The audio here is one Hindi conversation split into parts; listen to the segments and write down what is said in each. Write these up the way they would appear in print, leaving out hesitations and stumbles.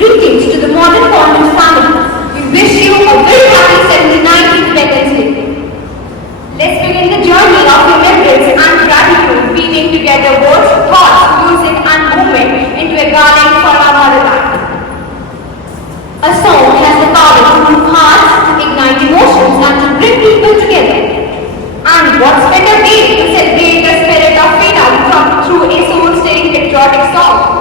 Greetings to the modern Convent family. We wish you a very happy 79th Independence Day. Let's begin the journey of remembrance and gratitude, weaving together words, thoughts, music, and movement into a garland for our motherland. A song has the power to move hearts, to ignite emotions, and to bring people together. And what's better way to celebrate the spirit of freedom through a soul-stirring patriotic song?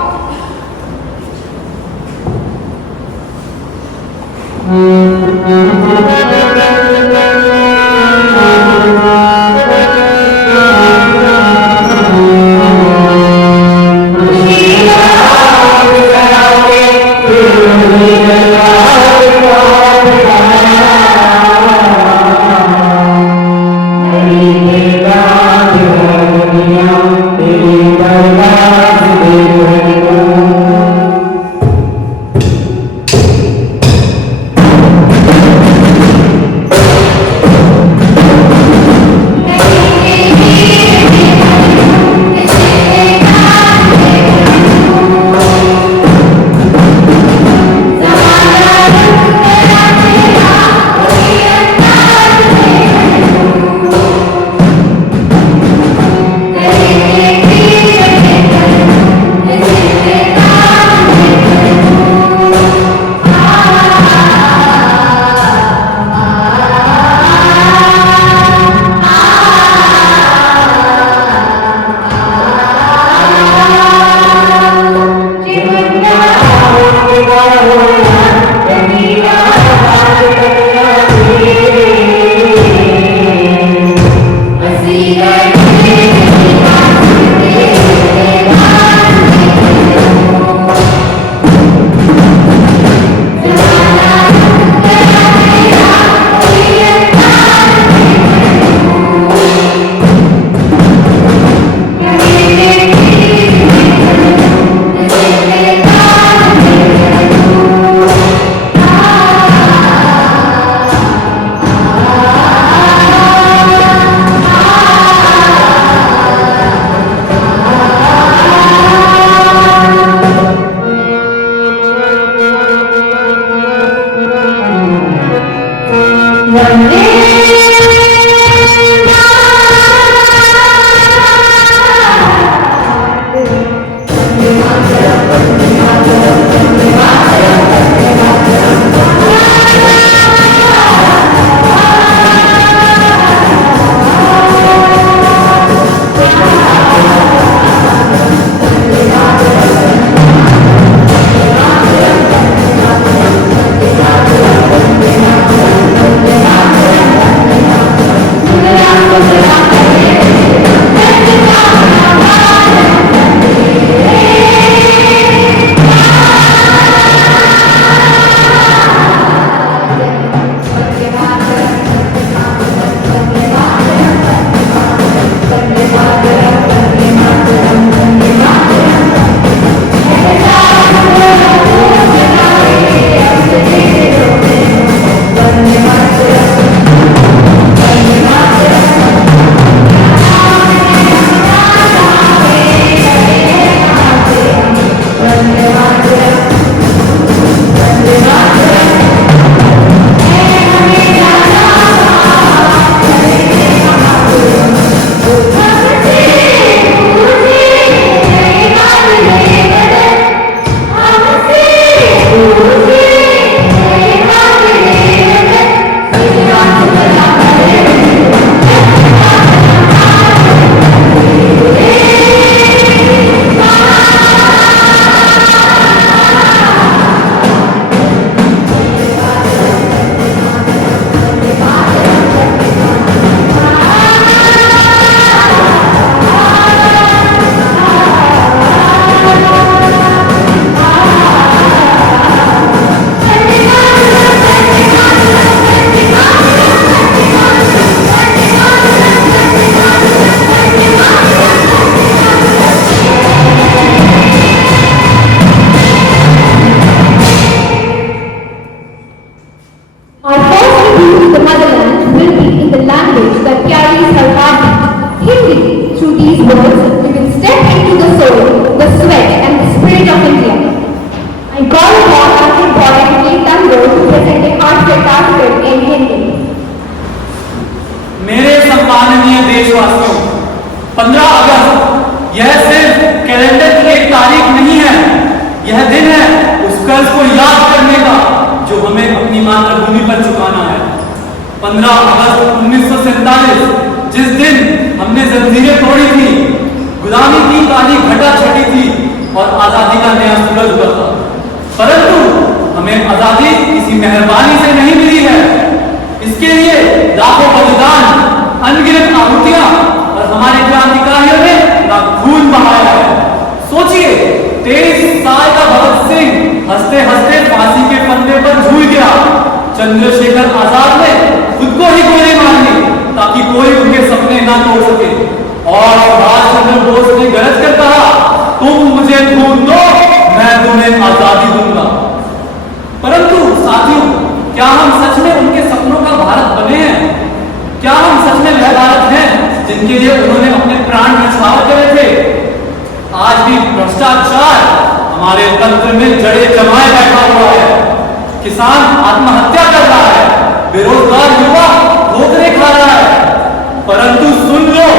15 अगस्त 1947 जिस दिन हमने जंजीरें तोड़ी थी, गुलामी की काली घटा छटी थी और आजादी का नया सूरज उगा था। परंतु हमें आजादी किसी मेहरबानी से नहीं मिली है। इसके लिए लाखों बलिदान, अनगिनत आहुतियां और हमारे क्रांतिकारियों ने अपना खून बहाया है। सोचिए, 23 साल का भगत सिंह हंसते हंसते फांसी के फंदे पर झूल गया। चंद्रशेखर आजाद ने खुद को ही गोली मार ली ताकि कोई उनके सपने ना तोड़ सके। और सुभाष चंद्र बोस ने गरज कर कहा, तुम मुझे खून दो, मैं तुम्हें आजादी दूंगा। परंतु साथियों, क्या हम सच में उनके सपनों का भारत बने हैं? क्या हम सच में वह भारत हैं जिनके लिए उन्होंने अपने प्राण न्यौछावर करे थे? आज भी भ्रष्टाचार हमारे तंत्र में जड़े जमाए बैठा हुआ है। किसान आत्महत्या कर रहा है, बेरोजगार युवा ठोकरें खा रहा है। परंतु सुन लो,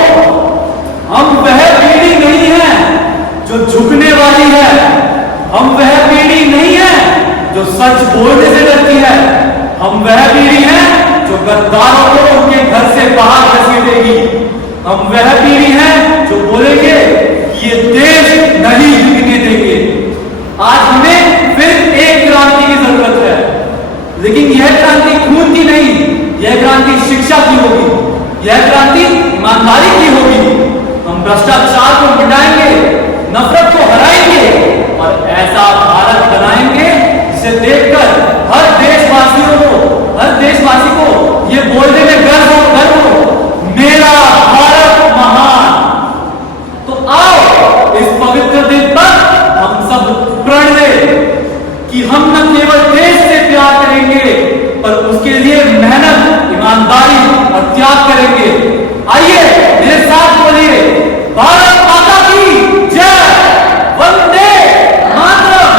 हम वह पीढ़ी नहीं है जो झुकने वाली है। हम वह पीढ़ी नहीं है जो सच बोलने से डरती है। हम वह पीढ़ी है जो गद्दारों को उनके घर से बाहर घसीटेगी। हम वह पीढ़ी है जो बोलेंगे कि ये देश नहीं बिकने देंगे। आज हमें फिर एक क्रांति की जरूरत है, लेकिन यह क्रांति खून की नहीं, यह क्रांति शिक्षा की होगी, यह क्रांति ईमानदारी की होगी। हम भ्रष्टाचार को मिटाएंगे, नफरत को हराएंगे और ऐसा भारत बनाएंगे जिसे देखकर हर देशवासी को ये बोलने में गर्व हो, मेरा भारत महान। तो आओ इस पवित्र दिन पर हम सब प्रण लें कि हम न केवल देश से प्यार करेंगे, पर उसके लिए मेहनत, ईमानदारी और त्याग करेंगे। आइए मेरे साथ बोलिए, भारत माता की जय, वंदे मातरम,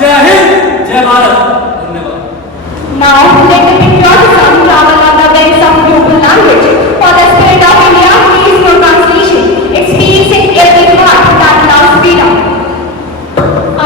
जय हिंद, जय भारत। धन्यवाद। Now, let the patriotic song travel on the wings of global language. For the spirit of India, please no translation. Experiencing every heart that loves freedom.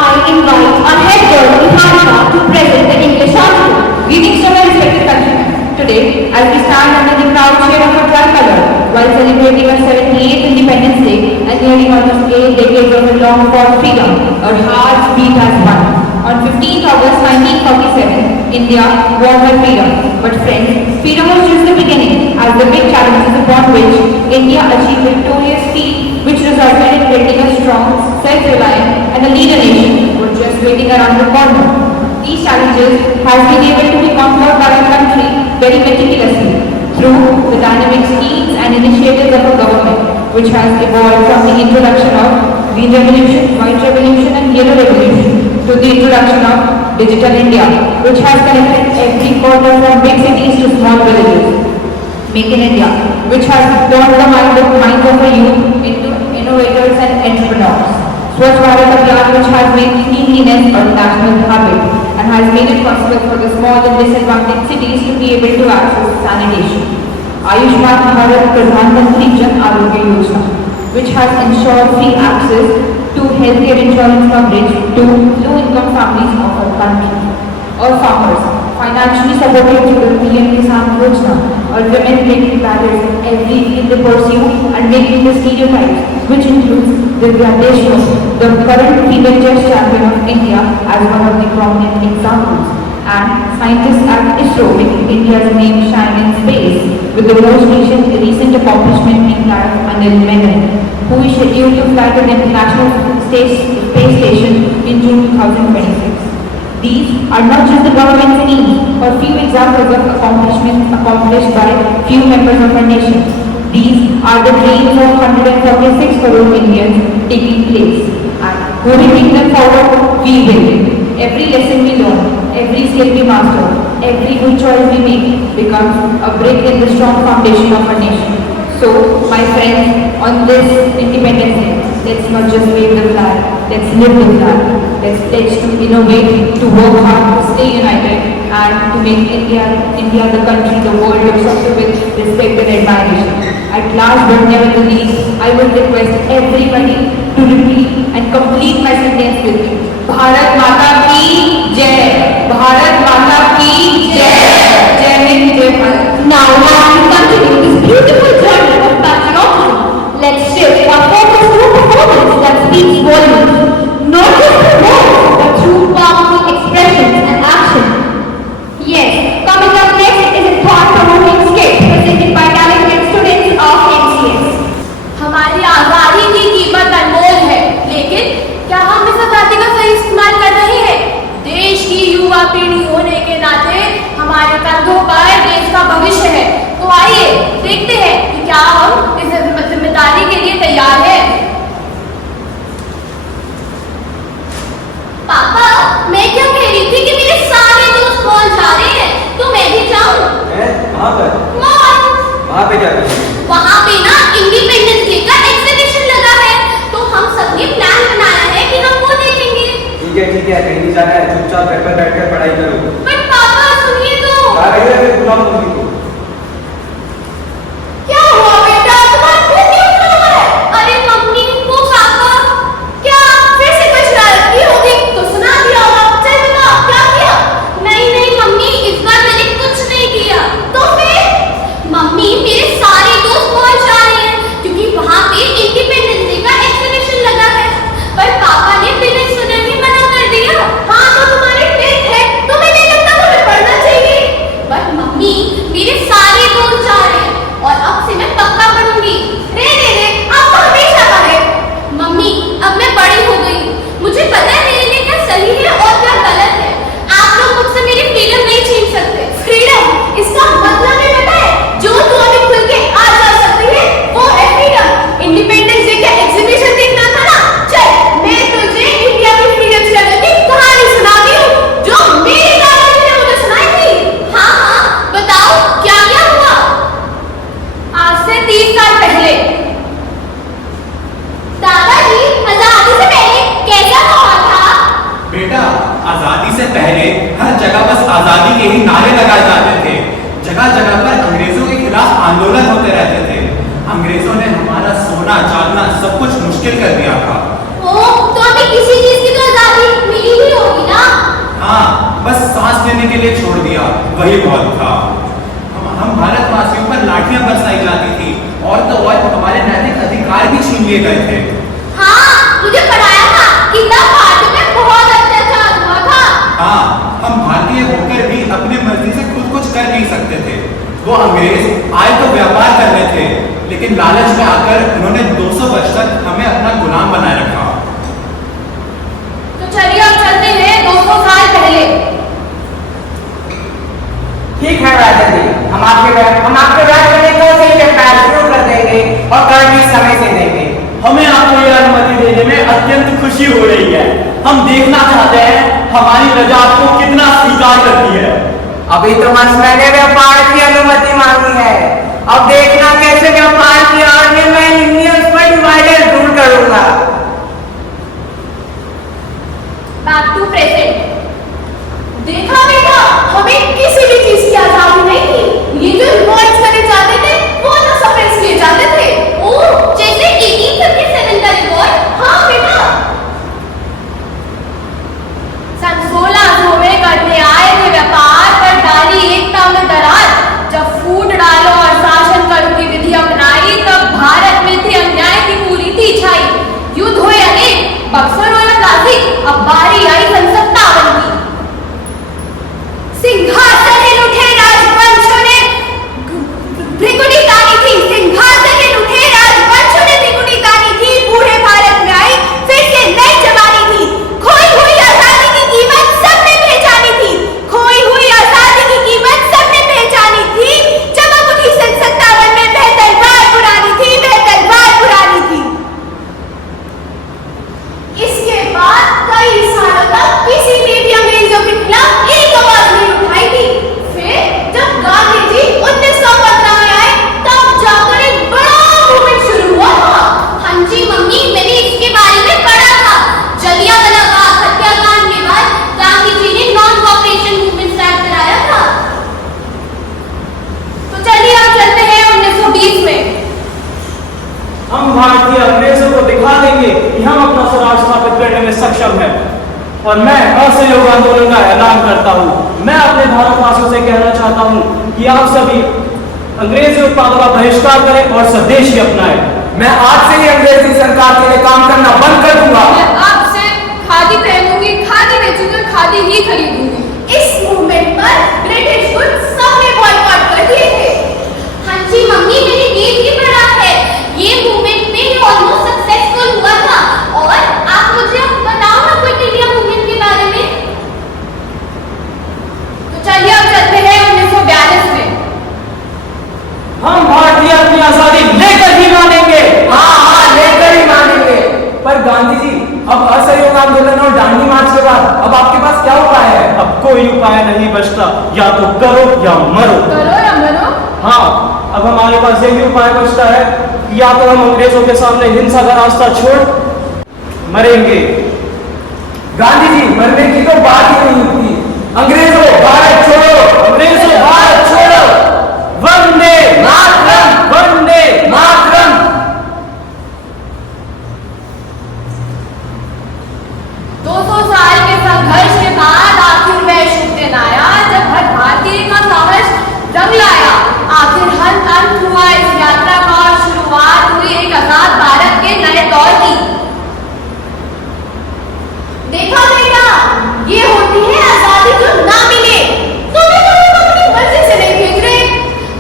I invite our head girl, Niharika, to present the English article. Greetings to my respected countrymen. Today, as we stand under the proud shade of a tricolor, while celebrating our 78th Independence Day and nearing almost 8 decades of a long-fought freedom, our hearts beat as one. On 15th August 1947, India won her freedom. But friends, freedom was just the beginning, as the big challenges upon which India achieved victorious feat, which resulted in building a strong, self-reliant and a leader nation, were just waiting around the corner. These challenges have been able to be conquered by our country very meticulously through the dynamic schemes and initiatives of our government, which has evolved from the introduction of Green Revolution, White Revolution and Yellow Revolution to the introduction of Digital India, which has connected every corner from big cities to small villages. Make in India, which has turned the minds of the youth into innovators and entrepreneurs. Swachh Bharat Abhiyan, which has made cleanliness a national habit and has made it possible for the small and disadvantaged cities to be able to access sanitation. Ayushman Bharat Pradhan Mantri Jan Arogya Yojana, which has ensured free access to healthcare insurance coverage to low-income families of our country. Or farmers, financially supported through the PM Kisan Yojana, or women breaking barriers in every field they pursue and breaking the stereotypes, which includes Divya Deshmukh, the current female chess champion of India, as one of the prominent examples. And scientists at ISRO making India's name shine in space, with the most recent accomplishment being that of Anil Menon, who is scheduled to fly to the International Space Station in June 2026. These are not just the government's needs or few examples of accomplishments accomplished by few members of our nation. These are the dreams of 146 crore Indians taking place. And when we take them forward, we will. Every lesson we learn, every skill we master, every good choice we make becomes a brick in the strong foundation of our nation. So, my friends, on this Independence Day, let's not just wave the flag, let's live the flag. Let's pledge to innovate, to work hard, to stay united, and to make India the country the world looks up to with respect and admiration. At last but never the least, I would request everybody to repeat and complete my sentence with me. Bharat Mata ki Jai! Bharat Mata ki Jai! Jai Hind! मेरे Bharat. Now as we continue this beautiful journey of patriotism, let's shift our focus to a performance that speaks volumes, not just through words, but through powerful expressions and action. Yes, coming up next is a thought-provoking skit presented by talented students of MCS. हमारी आजादी की कीमत अनमोल है, लेकिन क्या हम इस आजादी का सही इस्तेमाल कर रहे हैं? देश की युवा पीढ़ी होने के नाते हमारे कंधों पर देश का भविष्य है। तो आइए देखते हैं कि क्या हम इस जिम्मेदारी के लिए तैयार हैं। पापा, मैं क्या कह रही थी कि मेरे सारे दोस्त मॉल जा रहे हैं, तो मैं भी जाऊं? कहाँ पर? मॉल। वहाँ पे क्या करें? वहाँ पे ना इंडिपेंडेंस डे का एग्जीबिशन लगा है, तो हम सबने प्लान बनाया है कि हम वो देखेंगे। ठीक है, कहीं नहीं जाना है, चुपचाप घर पर बैठकर पढ़ाई करो। बट पापा सुनिए तो। आ रही है, फिर बुलाओ मम्मी को। क्या हुआ बेटा, तुम्हारा खून क्यों उछल रहा है? अरे मम्मी, वो पापा, क्या फिर से कुछ शरारत की होगी? तो सुना दिया होगा। चल बताओ क्या किया? नहीं मम्मी, इस बार मैंने कुछ नहीं किया। तो फिर? मम्मी, मेरे सारे दोस्त मॉल जा रहे हैं क्योंकि वहाँ पे इंडिपेंडेंस डे का एग्जीबिशन लगा है, पर पापा ने बिना सुने ही मना कर दिया। हाँ तो तुम्हारे टेस्ट है, तुम्हें नहीं लगता तुम्हें पढ़ना चाहिए? बट मम्मी, मेरे सारे दोस्त जा रहे हैं और अब से मैं पक्का पढ़ूंगी। रे अब तो हमेशा पढ़े। मम्मी, अब मैं बड़ी हो गई, मुझे पता है मेरे लिए क्या सही है और क्या गलत है। आप लोग मुझसे मेरी फ्रीडम नहीं छीन सकते। फ्रीडम, इसका मतलब है बेटा है जो तू अभी खुल के आ जा सकती है, वो है फ्रीडम। इंडिपेंडेंस डे का एग्जीबिशन देखना था ना? चल, मैं तुझे इंडिया की फ्रीडम स्ट्रगल की कहानी सुनाती हूँ, जो मेरे दादाजी ने मुझे सुनाई थी। हाँ, बताओ क्या क्या हुआ? आज से 30 साल पहले दादाजी, आजादी से पहले कैसा माहौल था? बेटा, आजादी से पहले हर जगह बस आजादी के ही नारे लगाए जाते थे। जगह जगह पर अंग्रेजों के खिलाफ आंदोलन होते रहते थे। अंग्रेजों ने हमारा सोना चांदना सब कुछ मुश्किल कर दिया था। ओह, तो अभी किसी चीज की तो आजादी मिली ही होगी ना? हाँ, बस सांस लेने के लिए छोड़ दिया, वही बहुत था। हम भारतवासियों पर लाठियां बरसाई जाती थी और तो और हमारे नैतिक अधिकार भी छीन लिए गए थे। हाँ, मुझे पढ़ाया था कि तब भारत में बहुत अत्याचार हुआ था। हाँ, हम भारतीय होकर भी अपनी मर्जी से खुद कुछ कर नहीं सकते थे। वो अंग्रेज आए तो व्यापार कर रहे थे, लेकिन लालच में आकर उन्होंने 200 वर्ष तक हमें अपना गुलाम बनाए रखा। तो चलिए अब चलते हैं 200 साल पहले। ठीक है राजा जी, हम आपके राज्य में 2 दिन के बाद शुरू कर देंगे और कर भी समय से देंगे। हमें आपको यह अनुमति देने में अत्यंत खुशी हो रही है। हम देखना चाहते हैं हमारी प्रजा आपको कितना स्वीकार करती है। अभी तो बस मैंने व्यापार की अनुमति मांगी है, अब देखना कैसे व्यापार की आड़ में मैं इंडियंस पर डिवाइडर रूल करूंगा। Back to present. देखा बेटा, हमें किसी भी चीज की आजादी नहीं थी। ये जो रिवॉल्ट्स करे जाते थे वो तो सप्रेस किए जाते थे। ओह, जैसे 1857 का रिवॉल्ट। हाँ बेटा। सन 1600 में करने आए थे व्यापार पर डाली एकता में दरार। जब फूट डालो और शासन करो की विधि अपनाई, तब भारत में थे अन्याय की पूरी थी छाई। युद्ध हुए अनेक, बक्सर हो या प्लासी, अब बारी आई सन 57 की। सिंहासन और मैं असहयोग आंदोलन का ऐलान करता हूँ। मैं अपने भारतवासियों से कहना चाहता हूँ कि आप सभी अंग्रेजी उत्पादों का बहिष्कार करें और स्वदेशी अपनाएं। मैं आज से ही अंग्रेजी सरकार के लिए काम करना बंद कर दूंगा। मैं आपसे खादी पहनूंगी, खादी बेचूंगी, खादी ही खरीदूंगी। इस मूवमेंट पर ब्रिटिश गुड्स सबने बॉयकॉट कर दिए थे। हाँ जी मम्मी, मैंने ये भी पढ़ा है, ये मूवमेंट में ऑलमोस्ट सक्सेसफुल हुआ था। और आप मुझे बताओ ना क्विट इंडिया मूवमेंट के बारे में। तो चलिए अब चलते हैं 1942 में। हम भारतीय अपनी आजादी लेकर ही मानेंगे। हाँ, लेकर ही मानेंगे। पर गांधी जी, अब असहयोग आंदोलन और दांडी मार्च के बाद अब आपके पास क्या उपाय है? अब कोई उपाय नहीं बचता, या तो करो या मरो। करो या मरो। हाँ, अब हमारे पास यही उपाय बचता है, या तो हम अंग्रेजों के सामने हिंसा का रास्ता छोड़ मरेंगे। गांधी जी, मरने की तो बात ही नहीं थी। अंग्रेजों भारत छोड़ो, अंग्रेजों भारत छोड़ो, वंदे मातरम, वंदे मातरम। 200 साल के संघर्ष के बाद आखिर वह शुभ दिन आया जब हर भारतीय का साहस रंग लाया। आखिर हर अंत हुआ इस यात्रा का और शुरुआत हुई एक आजाद भारत के नए दौर की। देखा बेटा, ये होती है आजादी जो ना मिले। तुम्हें तो लोग अपनी मर्जी से नहीं भेज रहे।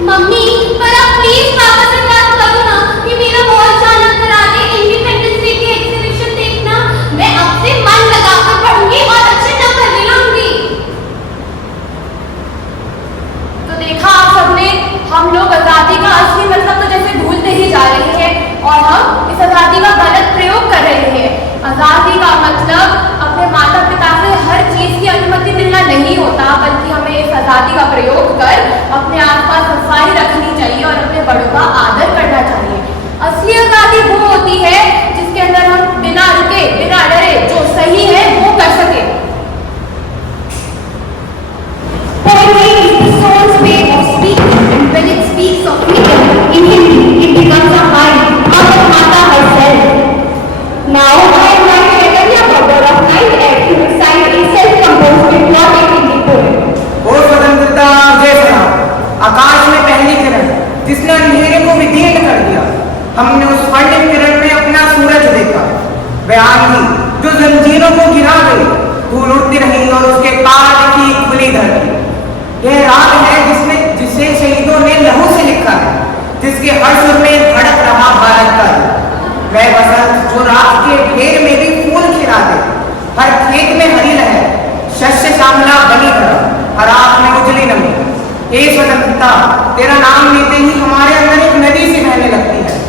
मम्मी, पर आप प्लीज पापा से बात करो ना कि मेरा बहुत चालक करा दे। इंडिपेंडेंस डे की एग्जीबिशन देखना, मैं अब से मन लगाकर पढ़ूंगी और अच्छे नंबर दिलाऊंगी। तो देखा आप सबने, हम लोग आजादी का असली मतलब तो जैसे भूलते ही जा रहे हैं और हम इस आजादी का गलत प्रयोग कर रहे हैं। आजादी का मतलब अपने माता पिता से हर चीज की अनुमति मिलना नहीं होता, बल्कि हमें इस आजादी का प्रयोग कर अपने आसपास सफाई रखनी चाहिए और अपने बड़ों का आदर करना चाहिए। असली आजादी वो होती है जिसके अंदर हम बिना रुके, बिना डरे जो सही है वो कर सके। Poetry is the soul's way of speaking, and when it speaks of freedom in Hindi, it becomes a hymn out of Mata herself. Now, I invite Chaitanya Bhagar of 9th F to recite a self-composed patriotic Hindi poem. ओ स्वतंत्रता जय सलाम। आकाश में पहली किरण जिसने अंधेरे को विदीर्ण कर दिया, हमने उस स्वर्णिम किरण में अपना सूरज देखा। वह आंधी जो जंजीरों को गिरा गई, धूल उड़ती रही और उसके पार की खुली धरती। यह राग है जिसे शहीदों ने लहू से लिखा है, जिसके हर सुर में धड़क रहा भारत का। वह बसंत जो रात के ढेर में भी फूल खिला दे, हर खेत में हरी लहर, शस्य श्यामला बनी रहा, हर आंख में उजली नमी। हे स्वतंत्रता, तेरा नाम लेते ही हमारे अंदर एक नदी सी बहने लगती है।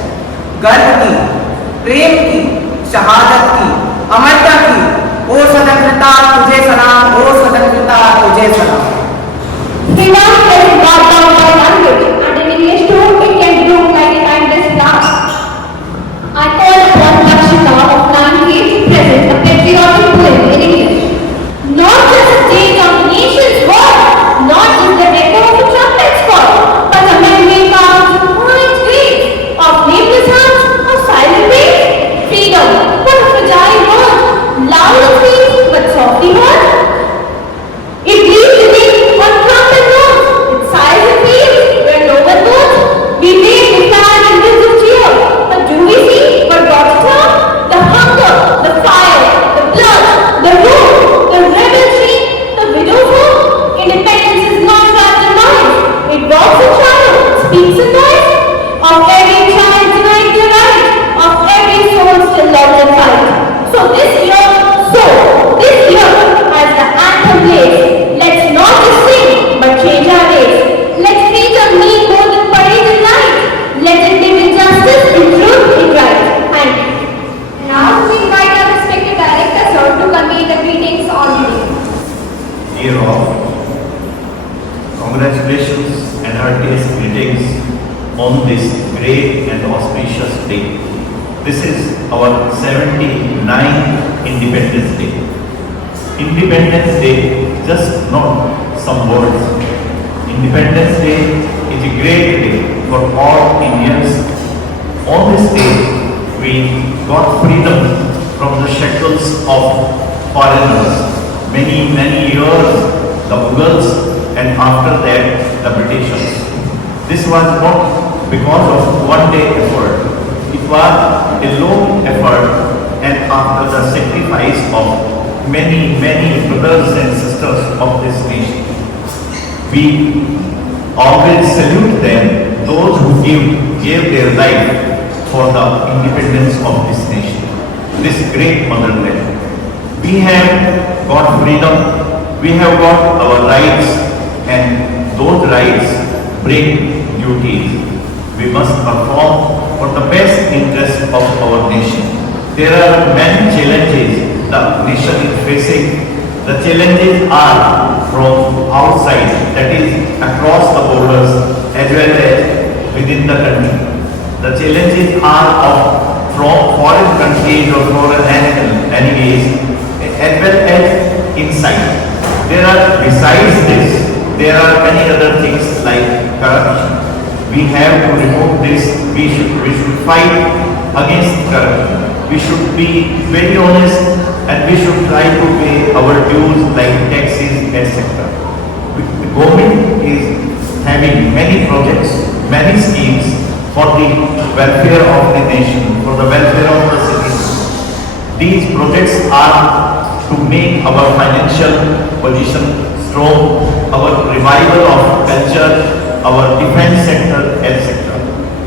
गर्व की, प्रेम की, शहादत की, अमरता की। ओ स्वतंत्रता तुझे सलाम, ओ स्वतंत्रता तुझे सलाम। Freedom is brought down by language, and in English too, it can bloom like a timeless flower. I call upon Lakshika of 9th to present a patriotic poem in English. Not just a date on the nation's war, not just the echo of a trumpet's call, but a memory bound to quiet graves of nameless hands, of silent waves. Freedom, what a fragile word, loud and sweet, but softly heard. It leaves the day on trumpet notes, it sighs and feels where no one knows. We wave the flag in winds of cheer, but do we see what brought it on? The hunger, the fire, the blood, the roar, the rebelry, the widow's home. Independence is not wrapped in noise, it walks in shadow, speaks in noise. Of every child denied their right, of every soul still lost in fight. So this year, as the anthem plays, let's not just sing, but change our ways. Let freedom mean more than parade and light. Let it live in justice, in truth, in right. Thank you. Now we invite our respected director, sir, to convey the greetings on the day. Dear all, congratulations and heartiest greetings on this great and auspicious day. This is our 79th Independence Day. Independence Day, just not some words. Independence Day is a great day for all Indians. On this day, we got freedom from the shackles of foreigners. Many years, the Mughals, and after that, the Britishers. This was not because of one day effort. It was a long effort, and after the sacrifice of many brothers and sisters of this nation. We always salute them, those who gave their life for the independence of this nation, this great motherland. We have got freedom, we have got our rights, and those rights bring duties. We must perform for the best interest of our nation. There are many challenges the nation is facing. The challenges are from outside, that is across the borders as well as within the country. The challenges are from foreign countries or foreign enemies as well as inside. Besides this, there are many other things like corruption. We have to remove this. We should fight against corruption. We should be very honest, and we should try to pay our dues like taxes, etc. The government is having many projects, many schemes for the welfare of the nation, for the welfare of the citizens. These projects are to make our financial position strong, our revival of culture, our defense sector, etc.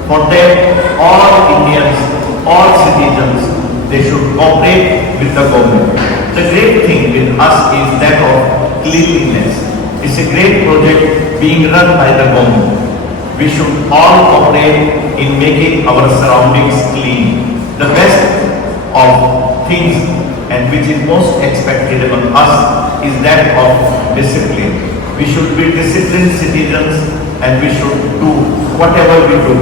For that, all Indians, all citizens, they should cooperate with the government. The great thing with us is that of cleanliness. It's a great project being run by the government. We should all cooperate in making our surroundings clean. The best of things and which is most expected among us is that of discipline. We should be disciplined citizens, and we should do whatever we do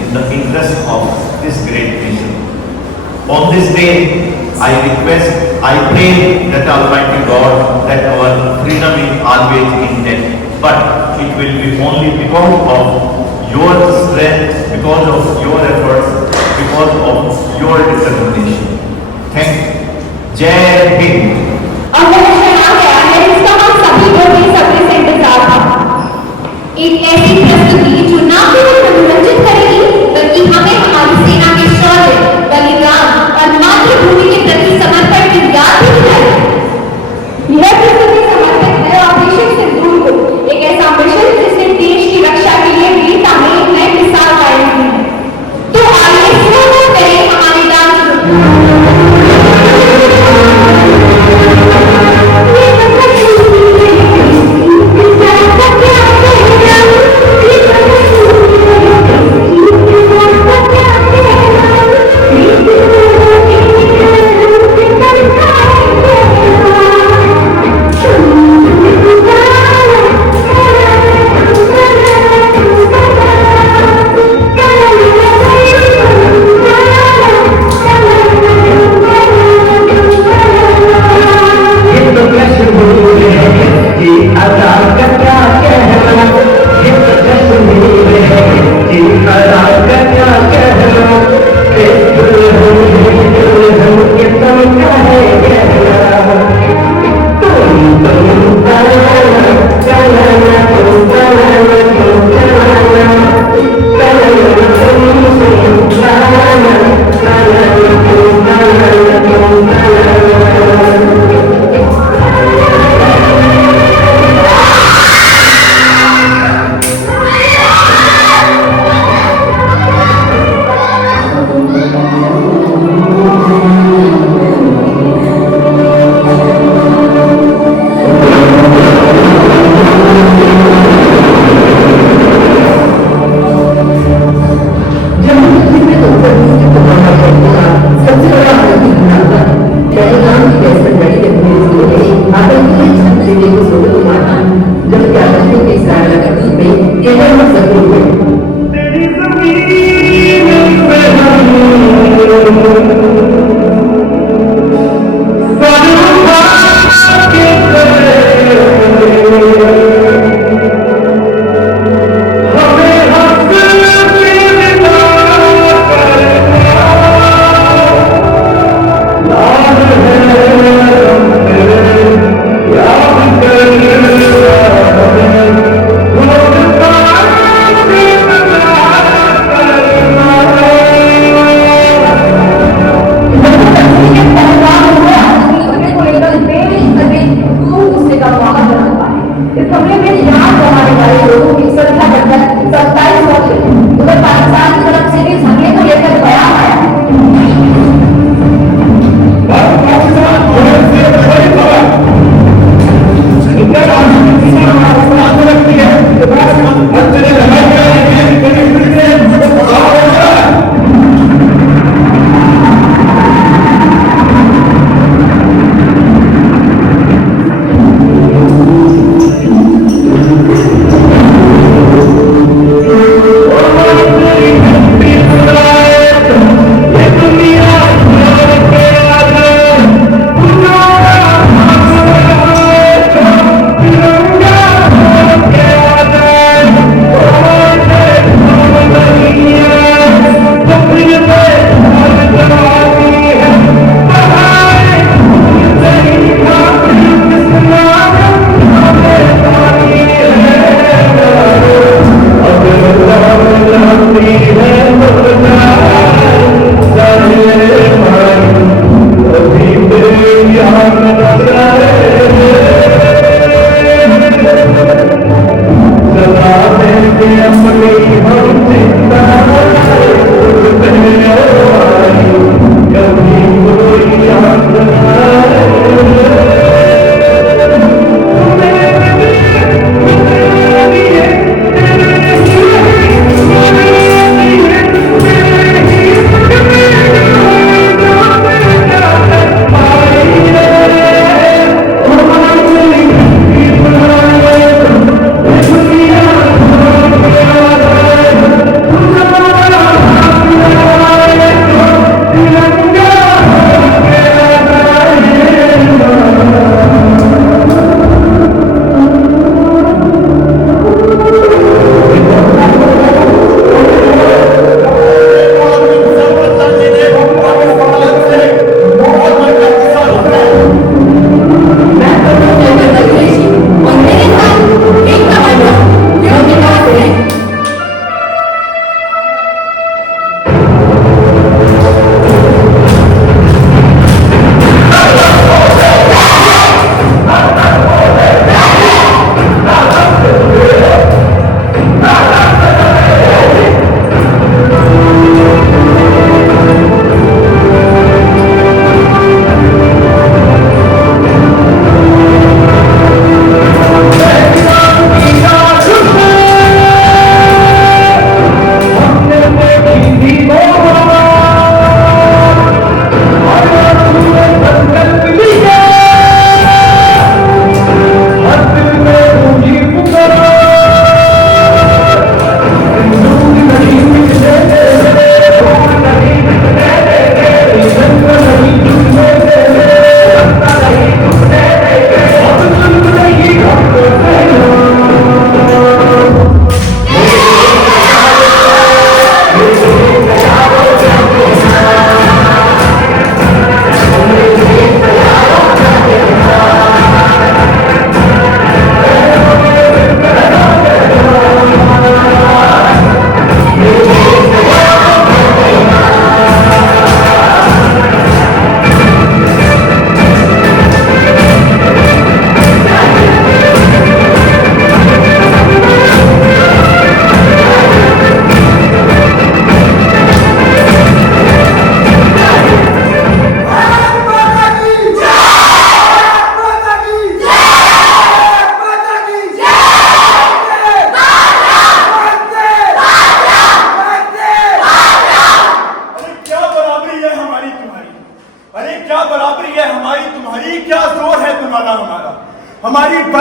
in the interest of this great nation. On this day, I pray that Almighty God, that our freedom is always intact, but it will be only because of your strength, because of your efforts, because of your determination. Thank you. जय हिंद। और वह क्षण आ गया है जिसका हम सभी को बेसब्री से इंतजार था। एक ऐसी प्रस्तुति जो न केवल मनोरंजित करेगी, बल्कि हमें हमारी सेना के शौर्य, बलिदान और मातृभूमि के प्रति समर्पण की याद भी दिलाएगी। यह प्रस्तुति समर्पित है ऑपरेशन सिंदूर को, एक ऐसा मिशन जिसने देश की रक्षा के लिए वीरता में एक नई मिसाल कायम की है। तो आइए शुरू करें हमारे डांस ग्रुप।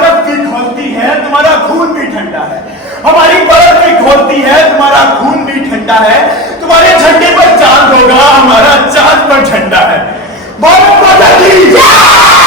बर्फ भी खोलती है, तुम्हारा खून भी ठंडा है। हमारी बर्फ भी खोलती है, तुम्हारा खून भी ठंडा है। तुम्हारे झंडे पर चांद होगा, हमारा चांद पर झंडा है। भारत माता की जय!